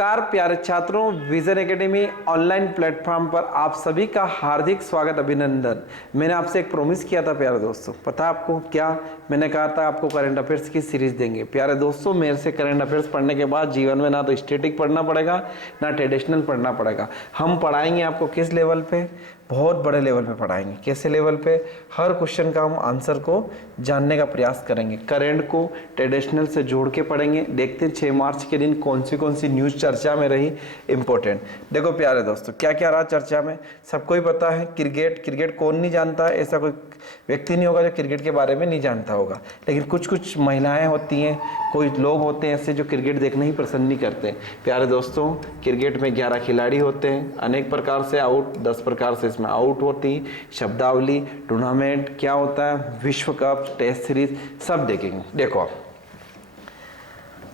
नमस्कार प्यारे छात्रों, विजन एकेडमी ऑनलाइन प्लेटफॉर्म पर आप सभी का हार्दिक स्वागत, अभिनंदन। मैंने आपसे एक प्रॉमिस किया था प्यारे दोस्तों, पता है आपको क्या? मैंने कहा था आपको करंट अफेयर्स की सीरीज देंगे। प्यारे दोस्तों, मेरे से करंट अफेयर्स पढ़ने के बाद जीवन में ना तो स्टैटिक पढ़ना पड़ेगा ना ट्रेडिशनल पढ़ना पड़ेगा। हम पढ़ाएंगे आपको किस लेवल पे? बहुत बड़े लेवल पे पढ़ाएंगे। कैसे लेवल पे? हर क्वेश्चन का हम आंसर को जानने का प्रयास करेंगे। करंट को ट्रेडिशनल से जोड़ के पढ़ेंगे। देखते हैं 6 मार्च के दिन कौन सी न्यूज़ चर्चा में रही इंपॉर्टेंट। देखो प्यारे दोस्तों, क्या क्या रहा चर्चा में सबको ही पता है। क्रिकेट कौन नहीं जानता है? ऐसा कोई व्यक्ति नहीं होगा जो क्रिकेट के बारे में नहीं जानता होगा। लेकिन कुछ महिलाएं होती हैं, कोई लोग होते हैं ऐसे जो क्रिकेट देखना ही पसंद नहीं करते। प्यारे दोस्तों, क्रिकेट में 11 खिलाड़ी होते हैं, अनेक प्रकार से आउट, 10 प्रकार से इसमें आउट होती। शब्दावली, टूर्नामेंट क्या होता है, विश्व कप, टेस्ट सीरीज, सब देखेंगे। देखो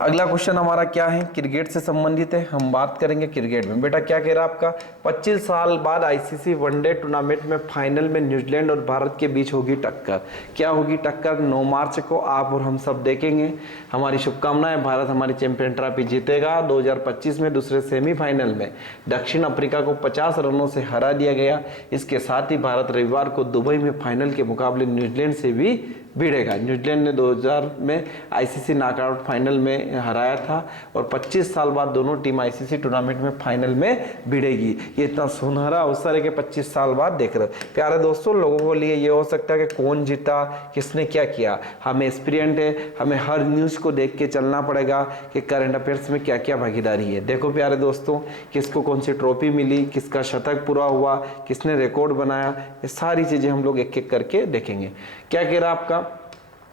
अगला क्वेश्चन हमारा क्या है, क्रिकेट से संबंधित है। हम बात करेंगे क्रिकेट में। बेटा क्या कह रहा है आपका? 25 साल बाद आईसीसी वनडे टूर्नामेंट में फाइनल में न्यूजीलैंड और भारत के बीच होगी टक्कर। क्या होगी टक्कर? 9 मार्च को आप और हम सब देखेंगे। हमारी शुभकामनाएं, भारत हमारी चैंपियन ट्रॉफी जीतेगा। 2025 में दूसरे सेमीफाइनल में दक्षिण अफ्रीका को 50 रनों से हरा दिया गया। इसके साथ ही भारत रविवार को दुबई में फाइनल के मुकाबले न्यूजीलैंड से भी भिड़ेगा। न्यूजीलैंड ने 2000 में आईसीसी नॉकआउट फाइनल में हराया था और 25 साल बाद दोनों टीम आईसीसी टूर्नामेंट में फाइनल में भिड़ेगी। ये इतना सुनहरा अवसर है कि 25 साल बाद देख रहे हो। प्यारे दोस्तों, लोगों के लिए ये हो सकता है कि कौन जीता, किसने क्या किया। हमें एक्सपीरियंस है, हमें हर न्यूज़ को देख के चलना पड़ेगा कि करंट अफेयर्स में क्या क्या भागीदारी है। देखो प्यारे दोस्तों, किसको कौन सी ट्रॉफी मिली, किसका शतक पूरा हुआ, किसने रिकॉर्ड बनाया, ये सारी चीज़ें हम लोग एक एक करके देखेंगे। क्या कह रहा आपका?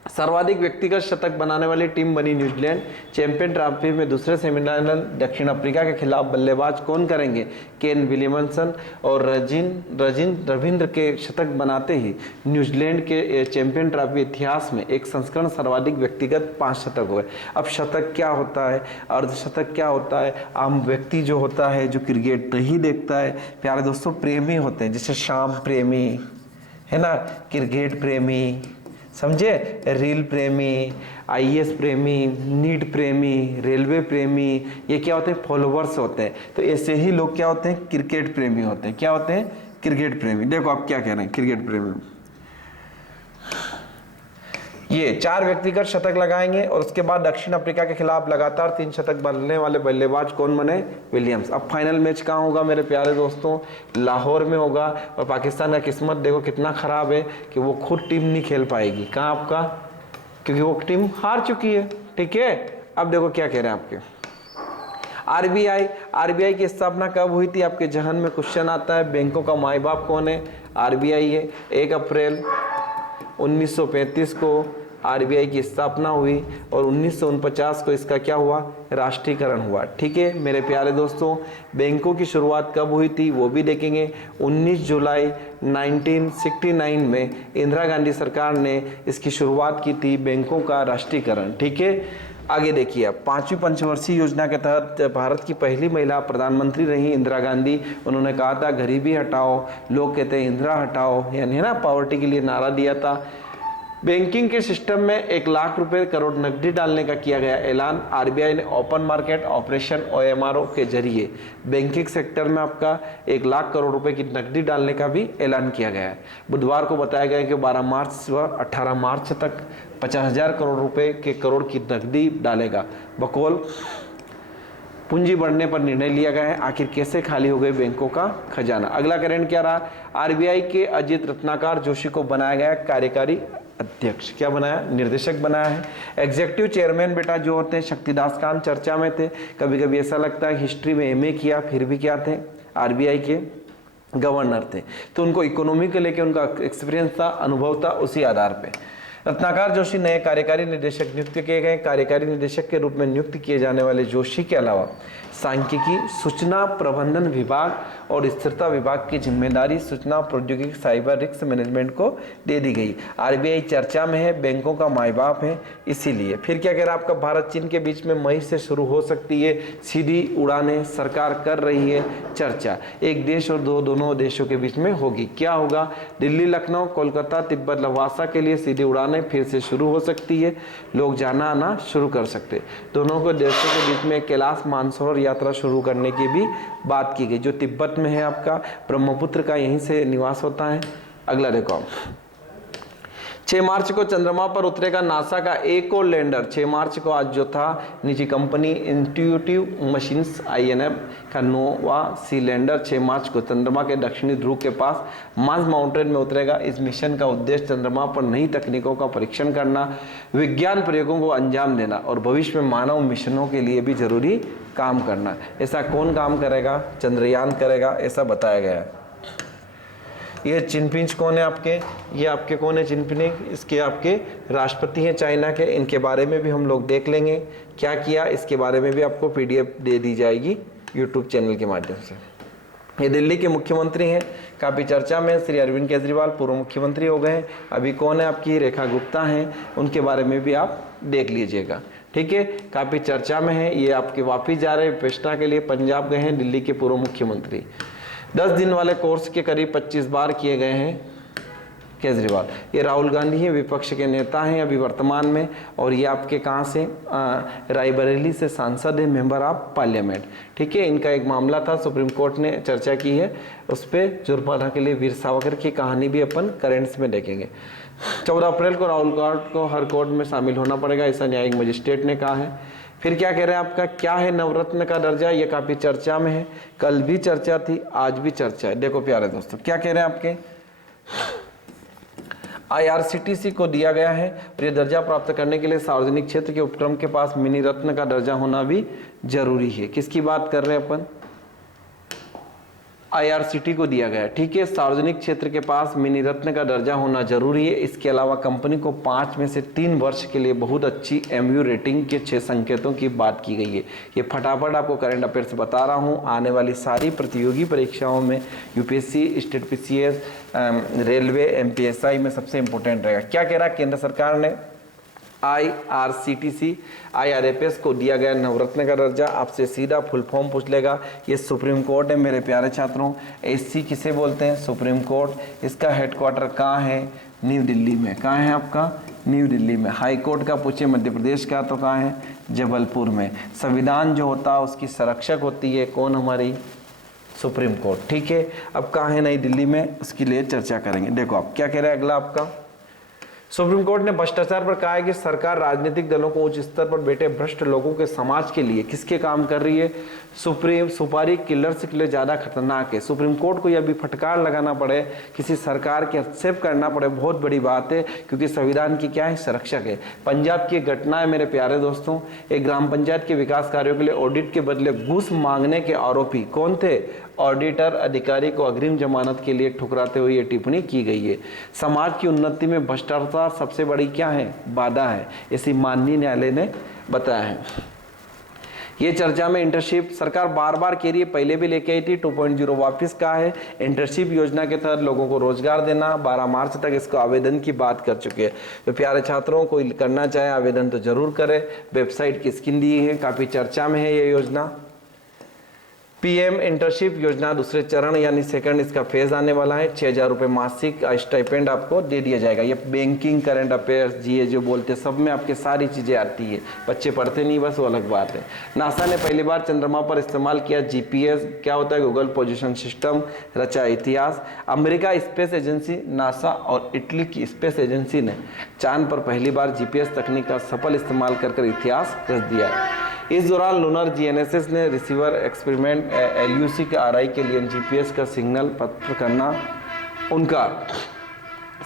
सर्वाधिक व्यक्तिगत शतक बनाने वाली टीम बनी न्यूजीलैंड। चैंपियन ट्रॉफी में दूसरे सेमीफाइनल दक्षिण अफ्रीका के खिलाफ बल्लेबाज कौन करेंगे? केन विलियमसन और रविंद्र के शतक बनाते ही न्यूजीलैंड के चैंपियन ट्रॉफी इतिहास में एक संस्करण सर्वाधिक व्यक्तिगत 5 शतक हुए। अब शतक क्या होता है, अर्धशतक क्या होता है? आम व्यक्ति जो होता है, जो क्रिकेट नहीं देखता है, प्यारे दोस्तों, प्रेमी होते हैं, जैसे शाम प्रेमी है ना, क्रिकेट प्रेमी, समझे, रील प्रेमी, आईएएस प्रेमी, नीट प्रेमी, रेलवे प्रेमी, ये क्या होते हैं? फॉलोवर्स होते हैं। तो ऐसे ही लोग क्या होते हैं? क्रिकेट प्रेमी होते हैं। क्या होते हैं? क्रिकेट प्रेमी। देखो आप क्या कह रहे हैं, क्रिकेट प्रेमी ये 4 व्यक्तिगत शतक लगाएंगे और उसके बाद दक्षिण अफ्रीका के खिलाफ लगातार 3 शतक बनाने वाले बल्लेबाज कौन बने? विलियम्स। अब फाइनल मैच कहाँ होगा मेरे प्यारे दोस्तों? लाहौर में होगा। और पाकिस्तान का किस्मत देखो कितना खराब है कि वो खुद टीम नहीं खेल पाएगी। कहाँ आपका? क्योंकि वो टीम हार चुकी है। ठीक है, अब देखो क्या कह रहे हैं आपके। आरबीआई की स्थापना कब हुई थी? आपके जहन में क्वेश्चन आता है। बैंकों का माई बाप कौन है? आरबीआई है। 1 अप्रैल 1935 को आरबीआई की स्थापना हुई और 1949 को इसका क्या हुआ? राष्ट्रीयकरण हुआ। ठीक है मेरे प्यारे दोस्तों, बैंकों की शुरुआत कब हुई थी वो भी देखेंगे। 19 जुलाई 1969 में इंदिरा गांधी सरकार ने इसकी शुरुआत की थी, बैंकों का राष्ट्रीयकरण। ठीक है, आगे देखिए आप, 5वीं पंचवर्षीय योजना के तहत भारत की पहली महिला प्रधानमंत्री रही इंदिरा गांधी। उन्होंने कहा था गरीबी हटाओ, लोग कहते हैं इंदिरा हटाओ, यानी है ना, पॉवर्टी के लिए नारा दिया था। बैंकिंग के सिस्टम में 1 लाख रुपए करोड़ नकदी डालने का किया गया ऐलान। आरबीआई ने ओपन मार्केट ऑपरेशन OMRO के जरिए बैंकिंग सेक्टर में आपका 1 लाख करोड़ रुपए की नकदी डालने का भी ऐलान किया गया है। बुधवार को बताया गया कि 12 मार्च व 18 मार्च तक 50,000 करोड़ रुपए के करोड़ की नकदी डालेगा। बकौल पूंजी बढ़ने पर निर्णय लिया गया है। आखिर कैसे खाली हो गए बैंकों का खजाना? अगला करंट क्या रहा? आरबीआई के अजित रत्नाकर जोशी को बनाया गया कार्यकारी अध्यक्ष। क्या बनाया? निर्देशक बनाया है। एग्जीक्यूटिव चेयरमैन बेटा जो होते हैं शक्तिदास कांत चर्चा में थे। कभी कभी ऐसा लगता है हिस्ट्री में एमए किया फिर भी क्या थे? आरबीआई के गवर्नर थे। तो उनको इकोनॉमी को लेकर उनका एक्सपीरियंस था, अनुभव था, उसी आधार पे रत्नाकर जोशी नए कार्यकारी निदेशक नियुक्त किए गए। कार्यकारी निदेशक के रूप में नियुक्त किए जाने वाले जोशी के अलावा सांख्यिकी, सूचना प्रबंधन विभाग और स्थिरता विभाग की जिम्मेदारी सूचना प्रौद्योगिकी साइबर रिस्क मैनेजमेंट को दे दी गई। आरबीआई चर्चा में है, बैंकों का माई बाप है, इसीलिए। फिर क्या कह रहा है आपका? भारत चीन के बीच में मई से शुरू हो सकती है सीधी उड़ानें, सरकार कर रही है चर्चा। एक देश और दोनों देशों के बीच में होगी। क्या होगा? दिल्ली लखनऊ कोलकाता तिब्बत लवासा के लिए सीधी उड़ान उड़ानें फिर से शुरू हो सकती है, लोग जाना आना शुरू कर सकते। दोनों को देशों के बीच में कैलाश मानसरोवर यात्रा शुरू करने की भी बात की गई, जो तिब्बत में है आपका, ब्रह्मपुत्र का यहीं से निवास होता है। अगला देखो, 6 मार्च को चंद्रमा पर उतरेगा नासा का एक और लैंडर। 6 मार्च को आज जो था निजी कंपनी इंट्यूटिव मशीन्स INM का नोवा सी लैंडर 6 मार्च को चंद्रमा के दक्षिणी ध्रुव के पास मार्स माउंटेन में उतरेगा। इस मिशन का उद्देश्य चंद्रमा पर नई तकनीकों का परीक्षण करना, विज्ञान प्रयोगों को अंजाम देना और भविष्य में मानव मिशनों के लिए भी जरूरी काम करना। ऐसा कौन काम करेगा? चंद्रयान करेगा, ऐसा बताया गया है। ये चिनपिंग कौन है आपके? ये आपके कौन है चिनपिंग? इसके आपके राष्ट्रपति हैं चाइना के। इनके बारे में भी हम लोग देख लेंगे क्या किया, इसके बारे में भी आपको PDF दे दी जाएगी YouTube चैनल के माध्यम से। ये दिल्ली के मुख्यमंत्री हैं, काफ़ी चर्चा में। श्री अरविंद केजरीवाल पूर्व मुख्यमंत्री हो गए हैं। अभी कौन है आपकी? रेखा गुप्ता हैं, उनके बारे में भी आप देख लीजिएगा, ठीक है। काफ़ी चर्चा में है। ये आपके वापिस जा रहे हैं पेशना के लिए, पंजाब गए हैं, दिल्ली के पूर्व मुख्यमंत्री। 10 दिन वाले कोर्स के करीब 25 बार किए गए हैं केजरीवाल। ये राहुल गांधी हैं, विपक्ष के नेता हैं अभी वर्तमान में, और ये आपके कहाँ से? रायबरेली से सांसद है, मेंबर ऑफ पार्लियामेंट, ठीक है। इनका एक मामला था, सुप्रीम कोर्ट ने चर्चा की है, उस पर जुर्माना के लिए वीर सावरकर की कहानी भी अपन करेंट्स में देखेंगे। 14 अप्रैल को राहुल गांधी को हर कोर्ट में शामिल होना पड़ेगा, ऐसा न्यायिक मजिस्ट्रेट ने कहा है। फिर क्या कह रहे हैं आपका? क्या है नवरत्न का दर्जा? ये काफी चर्चा में है, कल भी चर्चा थी, आज भी चर्चा है। देखो प्यारे दोस्तों, क्या कह रहे हैं आपके? IRCTC को दिया गया है, और ये दर्जा प्राप्त करने के लिए सार्वजनिक क्षेत्र के उपक्रम के पास मिनी रत्न का दर्जा होना भी जरूरी है। किसकी बात कर रहे हैं अपन? IRCTC को दिया गया है, ठीक है। सार्वजनिक क्षेत्र के पास मिनी रत्न का दर्जा होना जरूरी है। इसके अलावा कंपनी को 5 में से 3 वर्ष के लिए बहुत अच्छी MU रेटिंग के 6 संकेतों की बात की गई है। ये फटाफट आपको करंट अफेयर से बता रहा हूँ, आने वाली सारी प्रतियोगी परीक्षाओं में UPSC, state PCS, railway, MPSI में सबसे इंपॉर्टेंट रहेगा। क्या कह रहा है केंद्र सरकार ने? IRCTC, IRFS को दिया गया नवरत्न का दर्जा। आपसे सीधा फुल फॉर्म पूछ लेगा। ये सुप्रीम कोर्ट है मेरे प्यारे छात्रों। SC किसे बोलते हैं? Supreme court. इसका हेडक्वार्टर कहाँ है? न्यू दिल्ली में। कहाँ है आपका? न्यू दिल्ली में। हाई कोर्ट का पूछे मध्य प्रदेश का, तो कहाँ है? जबलपुर में। संविधान जो होता है उसकी संरक्षक होती है कौन? हमारी सुप्रीम कोर्ट, ठीक है। अब कहाँ है? नई दिल्ली में, उसके लिए चर्चा करेंगे। देखो आप क्या कह रहे हैं अगला आपका। सुप्रीम कोर्ट ने भ्रष्टाचार पर कहा है कि सरकार राजनीतिक दलों को उच्च स्तर पर बैठे भ्रष्ट लोगों के समाज के लिए किसके काम कर रही है? सुपारी किलर्स के लिए ज्यादा खतरनाक है। सुप्रीम कोर्ट को यह भी फटकार लगाना पड़े, किसी सरकार के हस्तक्षेप करना पड़े, बहुत बड़ी बात है, क्योंकि संविधान की क्या है? संरक्षक है। पंजाब की घटना है मेरे प्यारे दोस्तों। एक ग्राम पंचायत के विकास कार्यों के लिए ऑडिट के बदले घूस मांगने के आरोपी कौन थे? ऑडिटर अधिकारी को अग्रिम जमानत के लिए ठुकराते हुए ये टिप्पणी की गई है। समाज की उन्नति में भ्रष्टाचार सबसे बड़ी क्या है? बाधा है, ऐसी माननीय न्यायालय ने बताया है। ये चर्चा में इंटर्नशिप सरकार बार बार कह रही है, पहले भी लेके आई थी, 2.0 वापस का है। इंटर्नशिप योजना के तहत लोगों को रोजगार देना, 12 मार्च तक इसको आवेदन की बात कर चुके हैं। तो प्यारे छात्रों, कोई करना चाहे आवेदन तो जरूर करें। वेबसाइट की स्कीम दी है, काफी चर्चा में है ये योजना। PM इंटर्नशिप योजना दूसरे चरण यानी सेकंड इसका फेज आने वाला है। 6,000 रुपये मासिक स्टाइपेंड आपको दे दिया जाएगा। ये बैंकिंग, करंट अफेयर्स, GA जो बोलते हैं, सब में आपके सारी चीज़ें आती है। बच्चे पढ़ते नहीं बस, वो अलग बात है। नासा ने पहली बार चंद्रमा पर इस्तेमाल किया GPS, क्या होता है? गूगल पोजिशन सिस्टम, रचा इतिहास। अमेरिका स्पेस एजेंसी नासा और इटली की स्पेस एजेंसी ने चांद पर पहली बार GPS तकनीक का सफल इस्तेमाल कर इतिहास रच दिया है। इस दौरान लूनर GNSS ने रिसीवर एक्सपेरिमेंट LUC के RI के लिए GPS का सिग्नल प्राप्त करना, उनका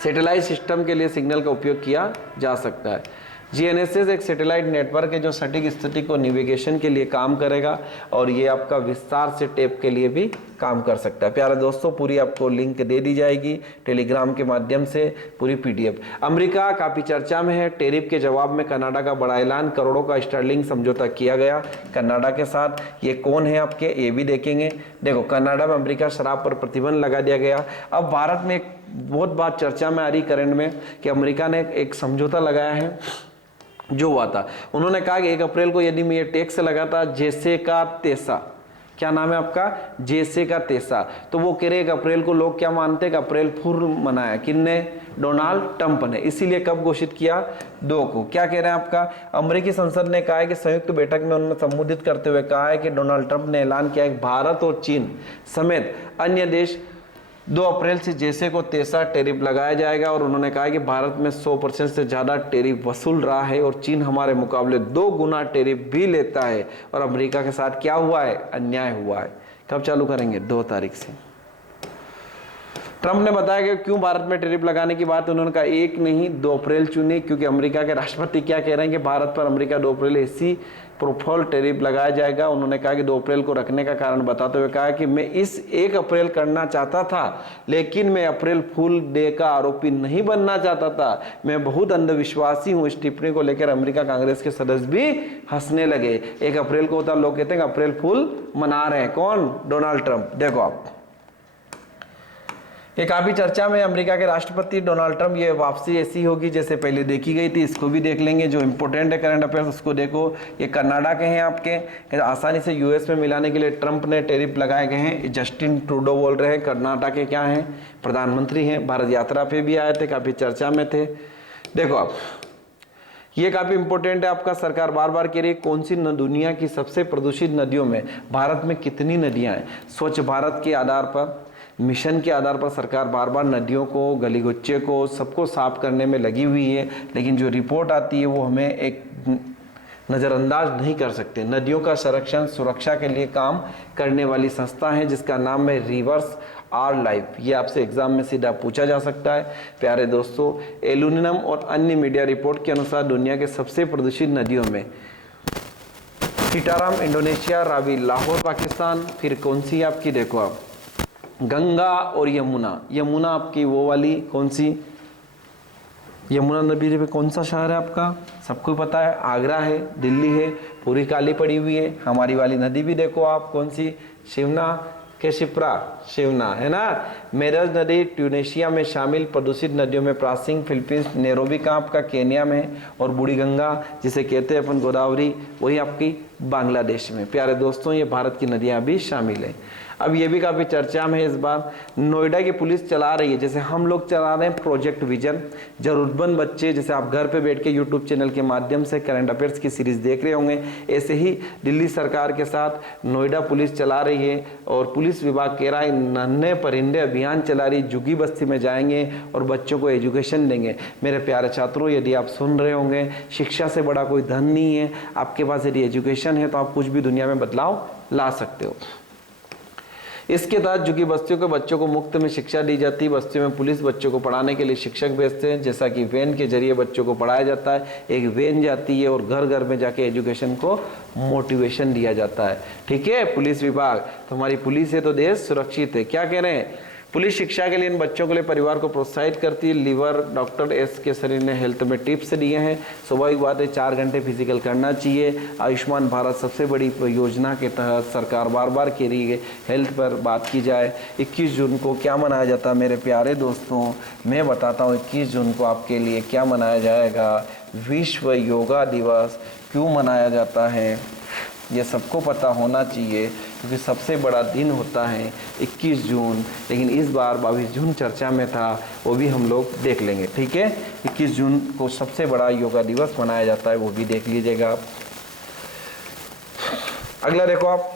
सैटेलाइट सिस्टम के लिए सिग्नल का उपयोग किया जा सकता है। GNSS एक सैटेलाइट नेटवर्क है जो सटीक स्थिति को नेविगेशन के लिए काम करेगा, और ये आपका विस्तार से टेप के लिए भी काम कर सकता है। प्यारे दोस्तों, पूरी आपको लिंक दे दी जाएगी टेलीग्राम के माध्यम से, पूरी PDF। अमेरिका काफ़ी चर्चा में है। टैरिफ के जवाब में कनाडा का बड़ा ऐलान, करोड़ों का स्टर्लिंग समझौता किया गया कनाडा के साथ। ये कौन है आपके? ये भी देखेंगे। देखो, कनाडा में अमेरिका शराब पर प्रतिबंध लगा दिया गया। अब भारत में एक बहुत बात चर्चा में आ रही करंट में कि अमेरिका ने एक समझौता लगाया है जो हुआ था। उन्होंने कहा कि 1 अप्रैल को यदि मैं ये टैक्स लगाता जैसे का तैसा, क्या नाम है आपका, जैसे का तैसा। तो वो कह रहे 1 अप्रैल को लोग क्या मानते हैं कि अप्रैल फूल मनाया, किसने, डोनाल्ड ट्रंप ने। इसीलिए कब घोषित किया, 2 को। क्या कह रहे हैं आपका, अमेरिकी संसद ने कहा है कि संयुक्त बैठक में उन्होंने संबोधित करते हुए कहा है कि डोनाल्ड ट्रंप ने ऐलान किया है कि भारत और चीन समेत अन्य देश 2 अप्रैल से जैसे को तैसा टैरिफ लगाया जाएगा। और उन्होंने कहा कि भारत में 100% से ज़्यादा टैरिफ वसूल रहा है और चीन हमारे मुकाबले 2 गुना टैरिफ भी लेता है। और अमेरिका के साथ क्या हुआ है, अन्याय हुआ है। कब चालू करेंगे, 2 तारीख से। ट्रंप ने बताया कि क्यों भारत में टैरिफ लगाने की बात, उन्होंने कहा 1 नहीं 2 अप्रैल चुने, क्योंकि अमेरिका के राष्ट्रपति क्या कह रहे हैं कि भारत पर अमेरिका 2 अप्रैल ऐसी प्रोफॉल टैरिफ लगाया जाएगा। उन्होंने कहा कि 2 अप्रैल को रखने का कारण बताते हुए कहा कि मैं इस 1 अप्रैल करना चाहता था, लेकिन मैं अप्रैल फूल डे का आरोपी नहीं बनना चाहता था। मैं बहुत अंधविश्वासी हूँ। इस टिप्पणी को लेकर अमेरिका कांग्रेस के सदस्य भी हंसने लगे। 1 अप्रैल को होता, लोग कहते हैं अप्रैल फूल मना रहे हैं, कौन, डोनाल्ड ट्रंप। देखो आप, ये काफी चर्चा में अमेरिका के राष्ट्रपति डोनाल्ड ट्रंप, ये वापसी ऐसी होगी जैसे पहले देखी गई थी। इसको भी देख लेंगे, जो इंपॉर्टेंट है करंट अफेयर्स उसको देखो। ये कनाडा के हैं आपके, आसानी से यूएस में मिलाने के लिए ट्रंप ने टैरिफ लगाए गए हैं। जस्टिन ट्रूडो बोल रहे हैं, कर्नाटक के क्या हैं, प्रधानमंत्री हैं, भारत यात्रा पे भी आए थे, काफी चर्चा में थे। देखो आप, ये काफी इंपॉर्टेंट है आपका। सरकार बार बार कह रही है कौन सी दुनिया की सबसे प्रदूषित नदियों में, भारत में कितनी नदियां हैं। स्वच्छ भारत के आधार पर, मिशन के आधार पर सरकार बार बार नदियों को, गली गुच्चे को, सबको साफ करने में लगी हुई है। लेकिन जो रिपोर्ट आती है वो हमें एक नज़रअंदाज नहीं कर सकते। नदियों का संरक्षण, सुरक्षा के लिए काम करने वाली संस्था है जिसका नाम है रिवर्स आर लाइफ। ये आपसे एग्जाम में सीधा पूछा जा सकता है। प्यारे दोस्तों, एल्यूमिनियम और अन्य मीडिया रिपोर्ट के अनुसार दुनिया के सबसे प्रदूषित नदियों में सीताराम इंडोनेशिया, रावी लाहौर पाकिस्तान, फिर कौन सी आपकी, देखो आप, गंगा और यमुना। यमुना आपकी वो वाली कौन सी, यमुना नदी पे कौन सा शहर है आपका, सबको पता है, आगरा है, दिल्ली है, पूरी काली पड़ी हुई है। हमारी वाली नदी भी देखो आप, कौन सी, शिवना के शिप्रा, शिवना है ना। मेरज नदी ट्यूनेशिया में शामिल प्रदूषित नदियों में प्रासिंग फिलीपींस, नैरोबी का आपका केन्या में, और बूढ़ी गंगा जिसे कहते हैं अपन गोदावरी, वही आपकी बांग्लादेश में। प्यारे दोस्तों, ये भारत की नदियां भी शामिल है। अब ये भी काफ़ी चर्चा में है इस बार, नोएडा की पुलिस चला रही है, जैसे हम लोग चला रहे हैं प्रोजेक्ट विजन। जरूरतमंद बच्चे, जैसे आप घर पे बैठ के यूट्यूब चैनल के माध्यम से करंट अफेयर्स की सीरीज देख रहे होंगे, ऐसे ही दिल्ली सरकार के साथ नोएडा पुलिस चला रही है। और पुलिस विभाग कह रहा है नन्हे परिंदे अभियान चला रही, झुग्गी बस्ती में जाएंगे और बच्चों को एजुकेशन देंगे। मेरे प्यारे छात्रों, यदि आप सुन रहे होंगे, शिक्षा से बड़ा कोई धन नहीं है। आपके पास यदि एजुकेशन है तो आप कुछ भी दुनिया में बदलाव ला सकते हो। इसके तहत झुग्गी बस्तियों के बच्चों को मुफ्त में शिक्षा दी जाती है। बस्तियों में पुलिस बच्चों को पढ़ाने के लिए शिक्षक भेजते हैं, जैसा कि वैन के जरिए बच्चों को पढ़ाया जाता है। एक वैन जाती है और घर घर में जाके एजुकेशन को मोटिवेशन दिया जाता है। ठीक है, पुलिस विभाग, तो हमारी पुलिस है तो देश सुरक्षित है। क्या कह रहे हैं, पुलिस शिक्षा के लिए इन बच्चों के लिए परिवार को प्रोत्साहित करती है। लीवर डॉक्टर एस केसरी ने हेल्थ में टिप्स दिए हैं। स्वाभाविक बात है 4 घंटे फिजिकल करना चाहिए। आयुष्मान भारत सबसे बड़ी योजना के तहत सरकार बार बार कह रही है हेल्थ पर बात की जाए। 21 जून को क्या मनाया जाता है मेरे प्यारे दोस्तों, मैं बताता हूँ 21 जून को आपके लिए क्या मनाया जाएगा। विश्व योगा दिवस। क्यों मनाया जाता है ये सबको पता होना चाहिए, क्योंकि सबसे बड़ा दिन होता है 21 जून, लेकिन इस बार 22 जून चर्चा में था, वो भी हम लोग देख लेंगे। ठीक है, 21 जून को सबसे बड़ा योगा दिवस मनाया जाता है, वो भी देख लीजिएगा आप। अगला देखो आप,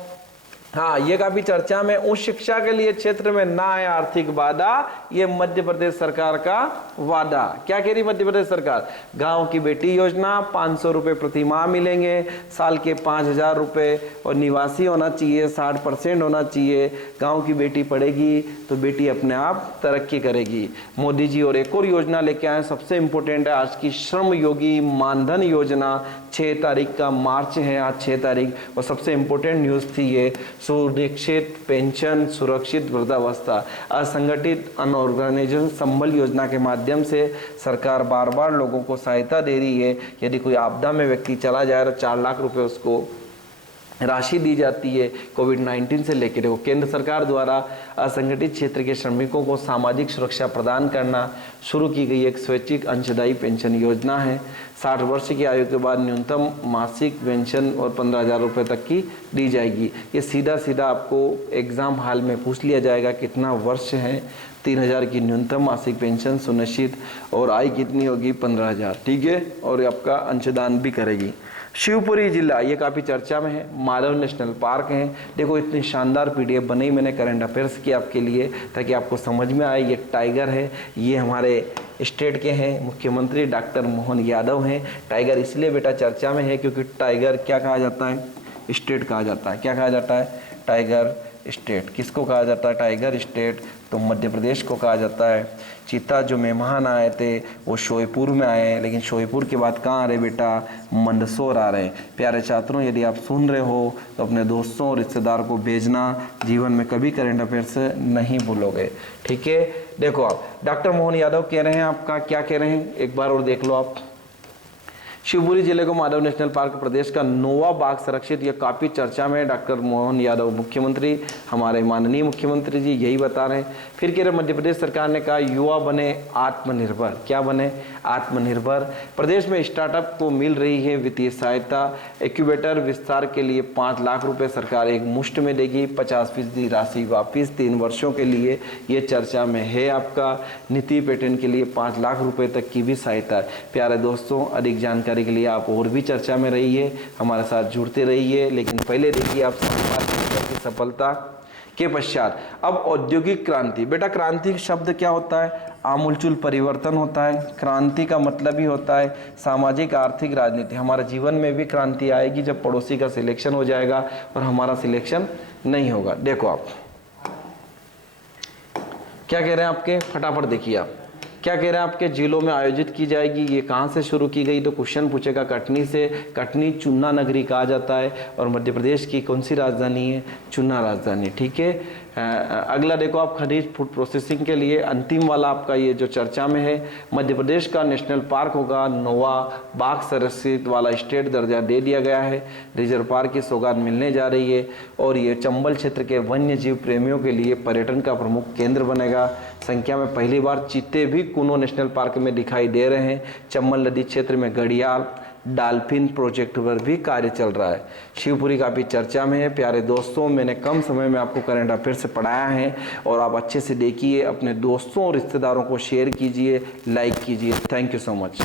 हाँ, ये काफी चर्चा में, उच्च शिक्षा के लिए क्षेत्र में ना आए आर्थिक बाधा, ये मध्य प्रदेश सरकार का वादा। क्या कह रही मध्य प्रदेश सरकार, गांव की बेटी योजना, 500 रुपए प्रति माह मिलेंगे, साल के 5000 रुपए, और निवासी होना चाहिए, 60% होना चाहिए। गांव की बेटी पढ़ेगी तो बेटी अपने आप तरक्की करेगी। मोदी जी और एक और योजना लेके आए, सबसे इंपॉर्टेंट है आज की, श्रम योगी मानधन योजना। 6 तारीख का मार्च है आज, 6 तारीख, और सबसे इंपॉर्टेंट न्यूज़ थी ये, सुरक्षित पेंशन, सुरक्षित वृद्धावस्था। असंगठित अनऑर्गेनाइजेशन संबल योजना के माध्यम से सरकार बार बार लोगों को सहायता दे रही है। यदि कोई आपदा में व्यक्ति चला जाए तो 4 लाख रुपए उसको राशि दी जाती है कोविड-19 से लेकर। देखो, केंद्र सरकार द्वारा असंगठित क्षेत्र के श्रमिकों को सामाजिक सुरक्षा प्रदान करना शुरू की गई एक स्वैच्छिक अंशदायी पेंशन योजना है। 60 वर्ष की आयु के बाद न्यूनतम मासिक पेंशन और 15,000 रुपये तक की दी जाएगी। ये सीधा सीधा आपको एग्ज़ाम हॉल में पूछ लिया जाएगा कितना वर्ष है। 3,000 की न्यूनतम मासिक पेंशन सुनिश्चित और आय कितनी होगी 15,000, ठीक है। और आपका अंशदान भी करेगी। शिवपुरी जिला ये काफ़ी चर्चा में है। माधव नेशनल पार्क है। देखो, इतनी शानदार पीडीएफ बनाई मैंने करंट अफेयर्स की आपके लिए, ताकि आपको समझ में आए। ये टाइगर है, ये हमारे स्टेट के हैं, मुख्यमंत्री डॉक्टर मोहन यादव हैं। टाइगर इसलिए बेटा चर्चा में है क्योंकि टाइगर क्या कहा जाता है, स्टेट कहा जाता है। क्या कहा जाता है, टाइगर स्टेट। किसको कहा जाता है, टाइगर स्टेट? तो मध्य प्रदेश को कहा जाता है। चीता जो मेहमान आए थे वो शोएपुर में आए हैं, लेकिन शोएपुर के बाद कहाँ आ रहे बेटा, मंदसौर आ रहे हैं। प्यारे छात्रों, यदि आप सुन रहे हो तो अपने दोस्तों और रिश्तेदार को भेजना, जीवन में कभी करंट अफेयर्स नहीं भूलोगे, ठीक है। देखो, आप डॉक्टर मोहन यादव कह रहे हैं, आपका क्या कह रहे हैं एक बार और देख लो आप। शिवपुरी जिले को माधव नेशनल पार्क प्रदेश का 9वां बाघ संरक्षित, ये काफ़ी चर्चा में है। डॉक्टर मोहन यादव मुख्यमंत्री, हमारे माननीय मुख्यमंत्री जी यही बता रहे हैं। फिर कह रहे मध्य प्रदेश सरकार ने कहा युवा बने आत्मनिर्भर। क्या बने, आत्मनिर्भर। प्रदेश में स्टार्टअप को मिल रही है वित्तीय सहायता। एक्यूबेटर विस्तार के लिए 5 लाख रुपए सरकार एक मुश्त में देगी। 50% राशि वापिस 3 वर्षों के लिए, ये चर्चा में है। आपका नीति पेटेंट के लिए 5 लाख रुपए तक की भी सहायता है। प्यारे दोस्तों, अधिक जानकारी के लिए आप और भी चर्चा में रहिए, हमारे साथ जुड़ते रहिए। लेकिन पहले देखिए आप की सफलता के पश्चात अब औद्योगिक क्रांति। बेटा, क्रांति शब्द क्या होता है, आमूलचूल परिवर्तन होता है। क्रांति का मतलब ही होता है सामाजिक, आर्थिक, राजनीति। हमारे जीवन में भी क्रांति आएगी जब पड़ोसी का सिलेक्शन हो जाएगा और हमारा सिलेक्शन नहीं होगा। देखो आप क्या कह रहे हैं, आपके फटाफट देखिए आप क्या कह रहे हैं। आपके जिलों में आयोजित की जाएगी। ये कहाँ से शुरू की गई, तो क्वेश्चन पूछेगा कटनी से। कटनी चुन्ना नगरी कहा जाता है और मध्य प्रदेश की कौन सी राजधानी है, चुन्ना राजधानी, ठीक है। अगला देखो आप, खनिज फूड प्रोसेसिंग के लिए अंतिम वाला आपका ये जो चर्चा में है, मध्य प्रदेश का नेशनल पार्क होगा। 9वां बाघ संरक्षित वाला स्टेट दर्जा दे दिया गया है। रिजर्व पार्क की सौगात मिलने जा रही है और ये चंबल क्षेत्र के वन्य जीव प्रेमियों के लिए पर्यटन का प्रमुख केंद्र बनेगा। संख्या में पहली बार चीते भी कुनो नेशनल पार्क में दिखाई दे रहे हैं। चंबल नदी क्षेत्र में घड़ियाल, डॉल्फिन प्रोजेक्ट पर भी कार्य चल रहा है। शिवपुरी काफ़ी चर्चा में है। प्यारे दोस्तों, मैंने कम समय में आपको करंट अफेयर से पढ़ाया है और आप अच्छे से देखिए, अपने दोस्तों और रिश्तेदारों को शेयर कीजिए, लाइक कीजिए। Thank you so much.